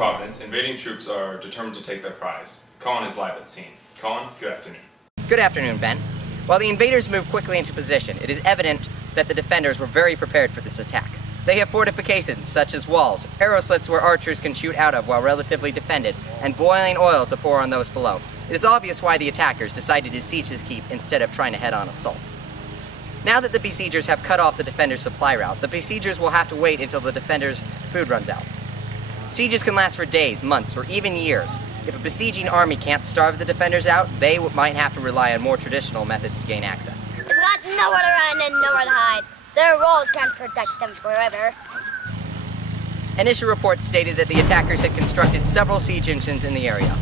Providence, invading troops are determined to take their prize. Collin is live at the scene. Collin, good afternoon. Good afternoon, Ben. While the invaders moved quickly into position, it is evident that the defenders were very prepared for this attack. They have fortifications such as walls, arrow slits where archers can shoot out of while relatively defended, and boiling oil to pour on those below. It is obvious why the attackers decided to siege this keep instead of trying a head-on assault. Now that the besiegers have cut off the defenders' supply route, the besiegers will have to wait until the defenders' food runs out. Sieges can last for days, months, or even years. If a besieging army can't starve the defenders out, they might have to rely on more traditional methods to gain access. They've got nowhere to run and nowhere to hide. Their walls can't protect them forever. Initial reports stated that the attackers had constructed several siege engines in the area.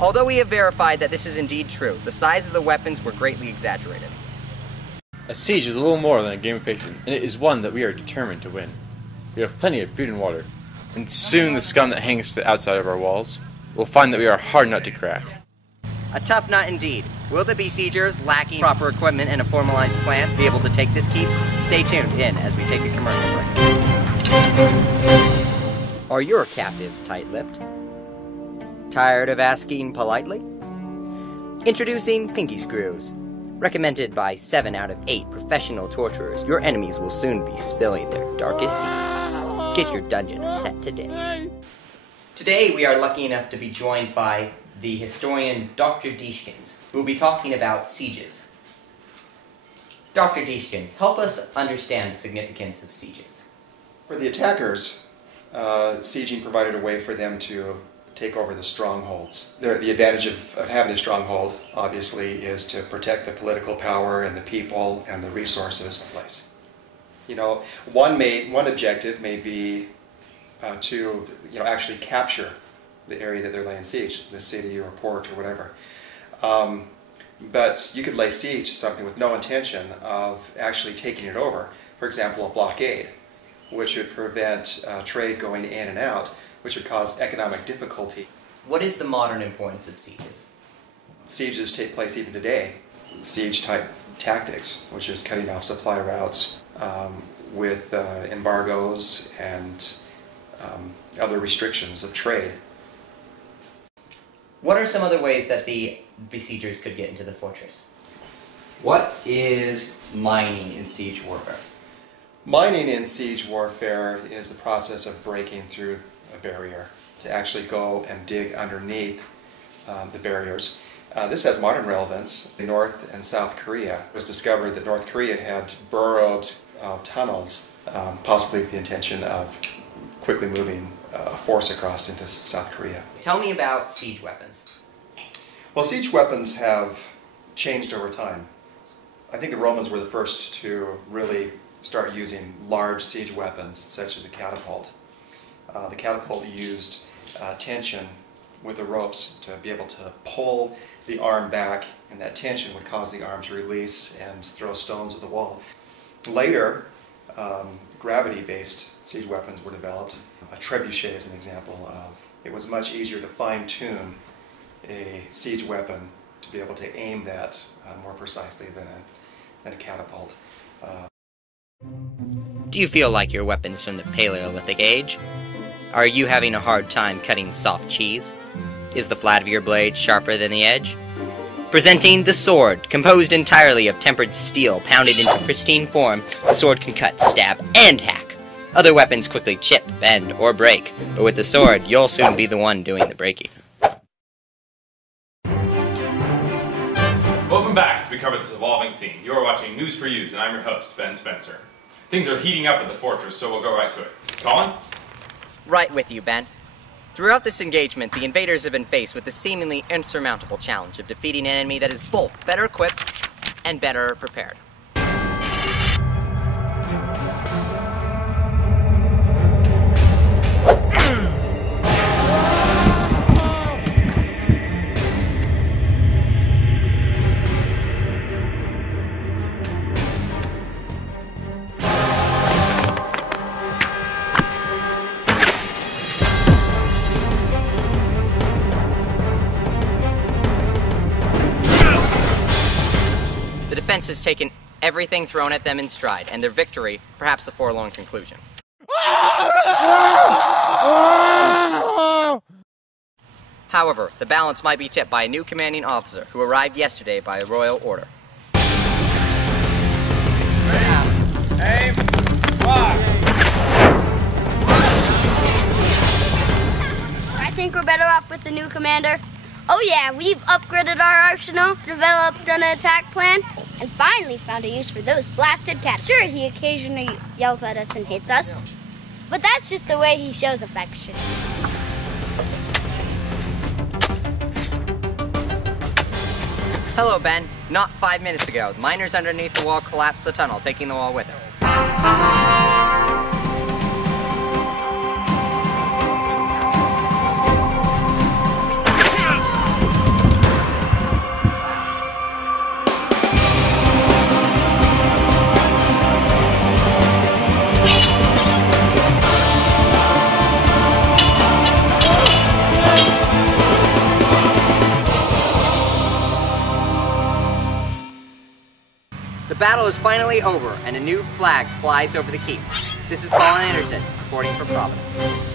Although we have verified that this is indeed true, the size of the weapons were greatly exaggerated. A siege is a little more than a game of patience, and it is one that we are determined to win. We have plenty of food and water, and soon the scum that hangs to the outside of our walls will find that we are a hard nut to crack. A tough nut indeed. Will the besiegers, lacking proper equipment and a formalized plan, be able to take this keep? Stay tuned in as we take a commercial break. Are your captives tight-lipped? Tired of asking politely? Introducing Pinky Screws. Recommended by 7 out of 8 professional torturers, your enemies will soon be spilling their darkest secrets. Get your dungeon set today. Today we are lucky enough to be joined by the historian Dr. Deeshkins, who will be talking about sieges. Dr. Deeshkins, help us understand the significance of sieges. For the attackers, sieging provided a way for them to take over the strongholds. The advantage of having a stronghold, obviously, is to protect the political power and the people and the resources in place. You know, one objective may be to actually capture the area that they're laying siege, the city or port or whatever. But you could lay siege to something with no intention of actually taking it over. For example, a blockade, which would prevent trade going in and out, which would cause economic difficulty. What is the modern importance of sieges? Sieges take place even today. Siege-type tactics, which is cutting off supply routes with embargoes and other restrictions of trade. What are some other ways that the besiegers could get into the fortress? What is mining in siege warfare? Mining in siege warfare is the process of breaking through a barrier to actually go and dig underneath the barriers. This has modern relevance. In North and South Korea, it was discovered that North Korea had burrowed tunnels, possibly with the intention of quickly moving a force across into South Korea. Tell me about siege weapons. Well, siege weapons have changed over time. I think the Romans were the first to really start using large siege weapons, such as a catapult. The catapult used tension with the ropes to be able to pull the arm back, and that tension would cause the arm to release and throw stones at the wall. Later, gravity-based siege weapons were developed. A trebuchet is an example of. It was much easier to fine-tune a siege weapon to be able to aim that more precisely than a catapult. Do you feel like your weapons from the Paleolithic age? Are you having a hard time cutting soft cheese? Is the flat of your blade sharper than the edge? Presenting the sword, composed entirely of tempered steel pounded into pristine form, the sword can cut, stab, and hack. Other weapons quickly chip, bend, or break, but with the sword, you'll soon be the one doing the breaking. Welcome back as we cover this evolving scene. You are watching News for Use, and I'm your host, Ben Spencer. Things are heating up at the fortress, so we'll go right to it. Collin? Right with you, Ben. Throughout this engagement, the invaders have been faced with the seemingly insurmountable challenge of defeating an enemy that is both better equipped and better prepared. The defense has taken everything thrown at them in stride, and their victory, perhaps a forlorn conclusion. However, the balance might be tipped by a new commanding officer who arrived yesterday by a royal order. Aim! Fire! I think we're better off with the new commander. Oh yeah, we've upgraded our arsenal, developed an attack plan, and finally found a use for those blasted cats. Sure, he occasionally yells at us and hits us, but that's just the way he shows affection. Hello, Ben. Not 5 minutes ago, the miners underneath the wall collapsed the tunnel, taking the wall with it. The battle is finally over, and a new flag flies over the keep. This is Collin Anderson, reporting for Providence.